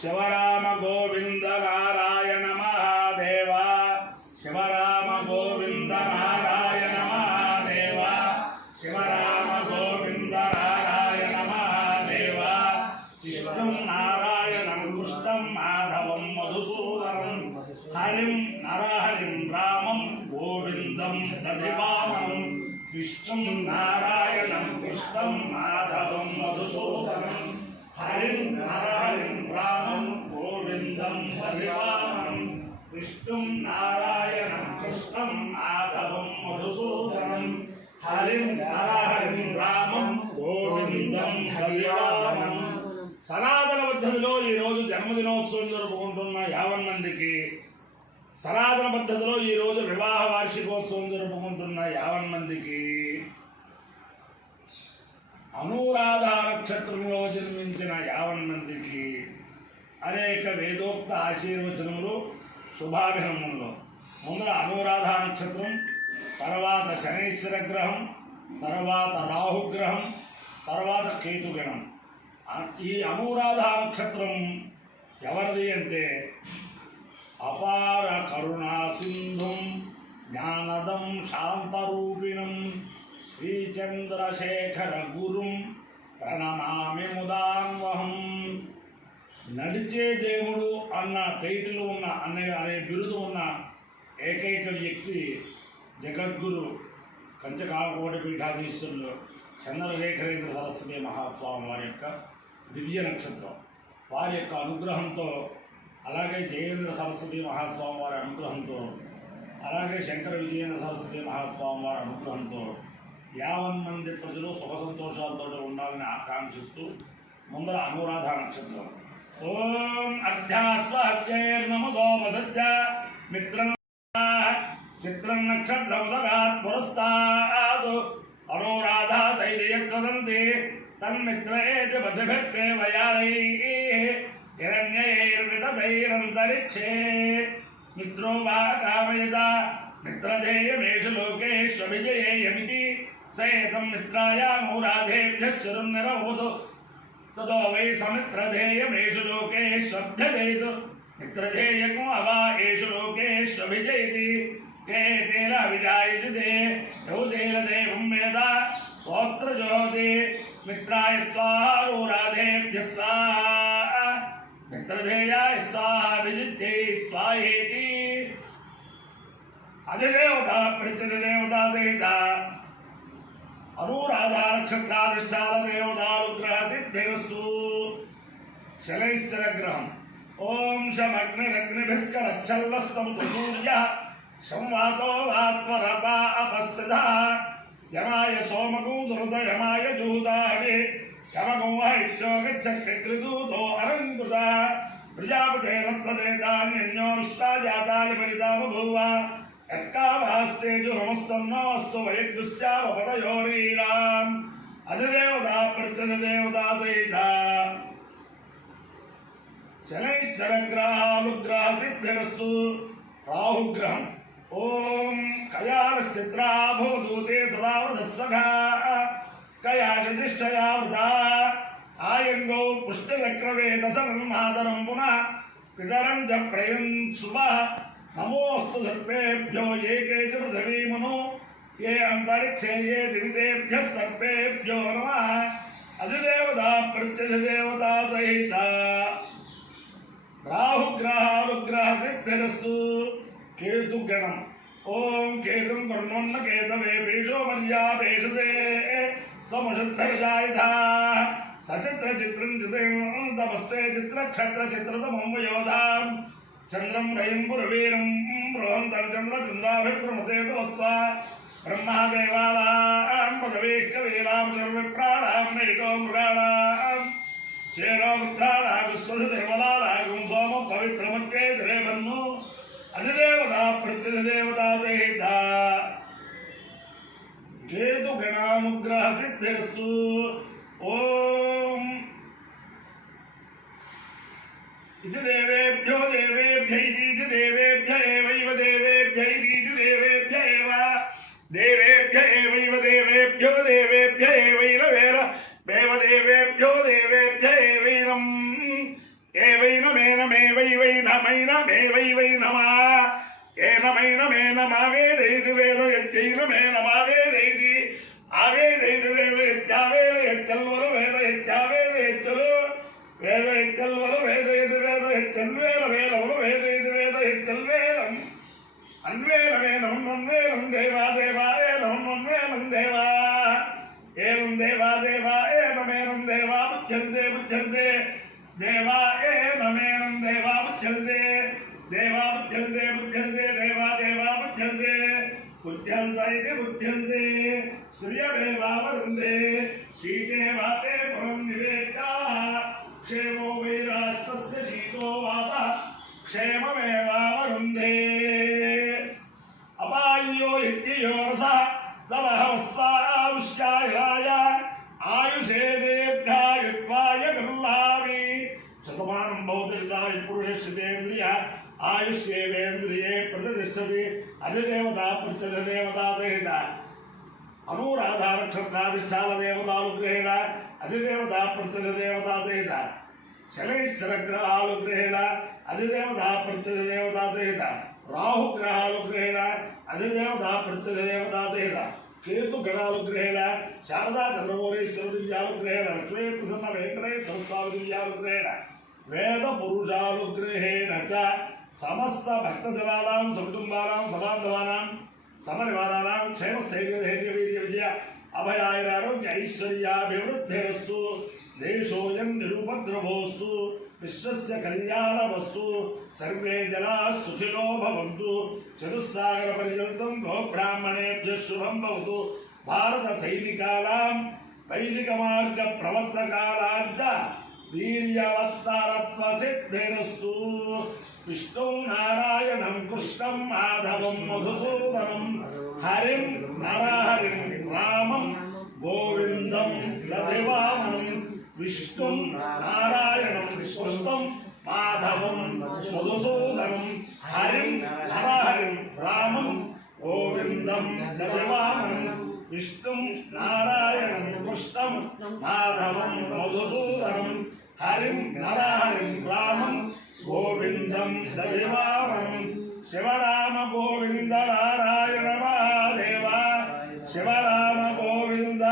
శివరామ గోవింద నారాయణ మహాదేవ శివరామ గోవింద నారాయణ మహాదేవ శివరామ గోవింద నారాయణ మహాదేవ విష్ణుం నారాయణం కృష్ణం మాధవం మధుసూదనం హరిం నరహరిం రామం గోవిందం దధివామనం విష్ణుం నారాయణం కృష్ణం మాధవం మధుసూదనం హరిం నరహరిం రామం గోవిందం దధివామనం విష్ణుం నారాయణం కృష్ణం మాధవం మధుసూదనం హరిం నరహరిం రామం గోవిందం దధివామనం. సనాతన పద్ధతిలో ఈరోజు జన్మదినోత్సవం జరుపుకుంటున్న 50 మందికి, సనాతన పద్ధతిలో ఈరోజు వివాహ వార్షికోత్సవం జరుపుకుంటున్న 50 మందికి, అనురాధ నక్షత్రంలో జన్మించిన 50 మందికి అనేక వేదోక్త ఆశీర్వచనములు, శుభాభినందనలు. ముందర అనురాధ నక్షత్రం, తర్వాత శనైశ్వర గ్రహం, తర్వాత రాహుగ్రహం, తర్వాత కేతుగణం. ఈ అనురాధ నక్షత్రం ఎవరిది అంటే అపార కరుణా సింధుం జ్ఞానదం శాంతరూపిణం శ్రీచంద్రశేఖర గురుం ప్రణమామి ముదాన్వహం. నడిచే దేవుడు అన్న టైటిల్ ఉన్న అనే బిరుదు ఉన్న ఏకైక వ్యక్తి జగద్గురు కంచకాకోటి పీఠాధీశ్వరులు చంద్రశేఖరేంద్ర సరస్వతి మహాస్వామి వారి యొక్క దివ్య నక్షత్రం. వారి యొక్క అనుగ్రహంతో, అలాగే జయేంద్ర సరస్వతి మహాస్వామి వారి అనుగ్రహంతో, అలాగే శంకర విజయేంద్ర సరస్వతి మహాస్వామి వారి అనుగ్రహంతో 50 మంది ప్రజలు సుఖ సంతోషాలతో ఉండాలని ఆకాంక్షిస్తూ ముందర అనురాధ నక్షత్రం. ఓం అర్ధ్యాస్వహర్యైర్నమదోమసత్య మిత్రం చిత్రం నక్షత్రముదగాత్ పురస్తాద్ అనురాధ శైలయత్వదంతి తన్మిత్రేతి బధిభక్తే వయారైః హిరణ్యైర్విదధైరంతరిక్షే మిత్రో వా కామయత మిత్రధేయమేషు లోకేష్వభిజయేయమితి సేతం మిత్రాయానురాధేభ్యః శిరున్నిరవోతు తదో వై సమిత్రధేయమేషు లోకేష్వభ్యజయతు మిత్రధేయకం అవా ఏషు లోకేష్వభిజయతి కేతేన విజాయతే యౌతేన దేవం వేద స్తోత్రజోతి మిత్రాయ స్వాహారాధేభ్యః స్వాహా మిత్రధేయాయ స్వాహా విజిత్యై స్వాహేతి. అధిదేవత ప్రత్యధిదేవత సహిత అనురాధ నక్షత్రాధిష్టాన దేవతానుగ్రహ సిద్ధిరస్తు. శనైశ్చర గ్రహం. ఓం శమగ్నిరగ్నిభిస్కరచ్చల్లస్తముతు సూర్యః సంవాతో వాత్వరపా అపస్రిధ యమాయ సోమగం సుహృదయమాయ జూదాహి యమగం వైద్యోగచ్చక్రిదూతో అలంకృత ప్రజాపతే రత్నదేతాన్యన్యో విశ్వాజాతాని పరితామభూవ యత్కామాస్తేజు హమస్తన్నోస్తు వయగ్గుశ్చావపదయోరీణాం. అధిదేవతా ప్రత్యధిదేవతా సహిత శనైశ్చరగ్రహానుగ్రహ సిద్ధిరస్తు. రాహుగ్రహం. ఓం కయాశ్చిత్రాభూతే సదావృతత్సఖా కయాశతిష్టయావృతా ఆయంగౌ పుష్టిచక్రవేదసన్మాతరం పునః పితరం చ ప్రయం శుభః నమోస్తు సర్పేభ్యో ఏకే చ పృథివీమను ఏ అంతరిక్షే ఏ దివితేభ్యః సర్పేభ్యో నమః. అధిదేవతా ప్రత్యధిదేవతా సహిత రాహుగ్రహానుగ్రహ సిద్ధిరస్తు. కేతుగణం. ఓం కేతుం కర్ణోన్న కేతవే పేషో మర్యాపేషసే సముషద్ధర్జాయథ సచిత్ర చిత్రం చిత్రం తపస్వే చిత్రక్షత్ర చిత్రతమం వయోధాం చంద్రం రయం పురవీరం బృహంతం చంద్ర చంద్రాభిక్రమతే తపస్వ బ్రహ్మదేవానాం పదవీః కవీనాం సర్వప్రాణాం నైతో మృగాణాం శేనో వృద్ధానాగుస్వధిదేవలానాగం సోమ పవిత్రమత్యే దిరేవన్ను. అధిదేవతా ప్రత్యధిదేవతా సహిత కేతుగణానుగ్రహ సిద్ధిరస్తు. ఓం ఇది దేవేభ్యో దేవేభ్య ఇది దేవేభ్య ఏవైవ దేవేభ్య ఇది దేవేభ్య ఏవ దేవేభ్య ఏవైవ దేవేభ్యో దేవేభ్య ఏవైవ వేర దేవదేవేభ్యో దేవేభ్య ఏవైనం ఏవై वै नमे नमे वै नमै नमे वै नमः नमै नमे नमः वेदैति वेदयत्यै नमे नमः वेदैति आवेदैति वेदयत्यावेदयत्यल्वरु वेदयत्यावेदयत्यलु वेदयत्यल्वरु वेदयति वेदयत्यल्वेल वेलवरु वेदयति वेदयत्यल्वेलम् अन्वेलवेलं अन्वेलं देवा देवाय नमन्वेलं देवा एवं देवा देवाय नमेनं देवा बुध्यन्ते बुध्यन्ते देवाय नमेनं देवा बुध्यन्ते देवा बुध्यन्ते बुध्यन्ते देवा देवा बुध्यन्ते बुध्यन्त इति बुध्यन्ते श्रियमेवावरुन्धे शीतेवाते परं निवेद्याः क्षेमो वै राष्ट्रस्य शीतो वातः क्षेममेवावरुन्धे अपायो इत्ययोरसः तवहवस्वायुष्यायुषाय आयुषे दीर्घायुत्वाय गृह्णामि शतमानं भवति पुरुषस्येन्द्रिय आयुष्येवेन्द्रिये प्रतिष्ठति अधिदेवता पृच्छति देवता सहित अनुराधा नक्षत्राधिष्ठान देवतानुग्रहेण अधिदेवता पृच्छति देवता सहित शनैश्चरग्रहानुग्रहेण अधिदेवता पृच्छति देवता सहित राहुग्रहानुग्रहेण अधिदेवता पृच्छति देवता सहित केतुगणानुग्रहेण शारदा चंद्रमौळीश्वर दिव्यानुग्रहेण लक्ष्मी प्रसन्न वेंकटेश्वर स्वामी दिव्यानुग्रहेण वेद पुरुषानुग्रहेण च समस्त भक्तजनानां सकुटुंबानां समान्धवानां समनिवाराणां क्षेमस्थैर्यधैर्य वीर्य विजय अभयारोग्य ऐश्वर्याभिवृद्धिरस्तु देशोऽयं निरुपद्रवोऽस्तु विश्वस्य कल्याणमस्तु सर्वे जनाः सुखिनो भवन्तु चतुस्सागरपर्यन्तं गोब्राह्मणेभ्यः शुभं भवतु भारतसैनिकानां वैदिकमार्गप्रवर्तकानां च वीर्यवत्तरत्वसिद्धिरस्तु विष्णुं नारायणं कृष्णं माधवं मधुसूदनं हरिं नरहरिं रामं गोविन्दं दधिवामनं विष्णुं नारायणं कृष्णं माधवं मधुसूदनं हरिं नरहरिं रामं गोविन्दं दधिवामनं विष्णुं नारायणं कृष्णं माधवं मधुसूदनं हरिं नरहरिं रामं गोविन्दं दधिवामनं शिवराम गोविन्द नारायण महादेव शिवराम गोविन्द